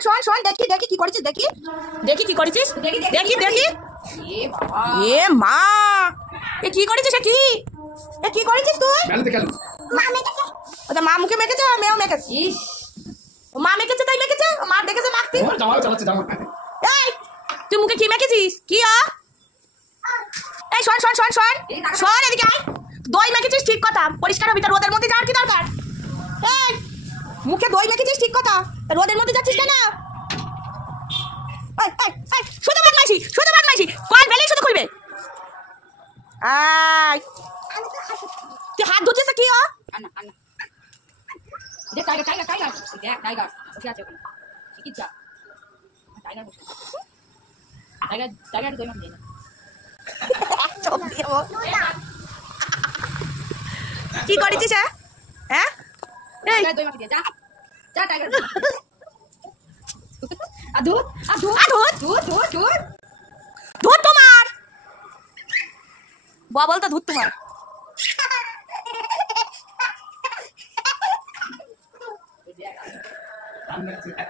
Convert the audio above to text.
শোন শোন দেখি দেখি কি করেছিস দেখি দেখি কি করেছিস দেখি দেখি এ মা এ কি করেছিস এ কি করেছিস তুই মা মুখে মেখেছে মেয়েও মেখেছিস মা মেখেছে তাই মেখেছে মা দেখেছে মাখতে এই তুই মুখে কি মেখেছিস কি এই শোন শোন শোন শোন শোন এদিকে আয় দই মেখেছিস ঠিক কথা পরিষ্কার হবি তো রোদের মধ্যে যাওয়ার কি দরকার এই মুখে দই মেখেছিস ঠিক কথা রোদের মধ্যে যাচ্ছিস কেন শুধু বদমাইশি কল বেলেই শুধু খুলবে আয় তুই হাত ধুচ্ছিস কি কি করেছিস হ্যাঁ তোমার বল তো ধুত তোমার